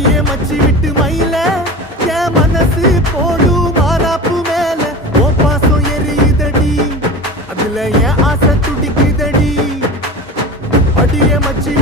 அடியே மச்சி விட்டு மயில என் மனசு போடு மாறாப்பு மேல ஓ பாசம் எரியுதடி அதுல என் ஆசை துடிக்குதடி அடியே மச்சி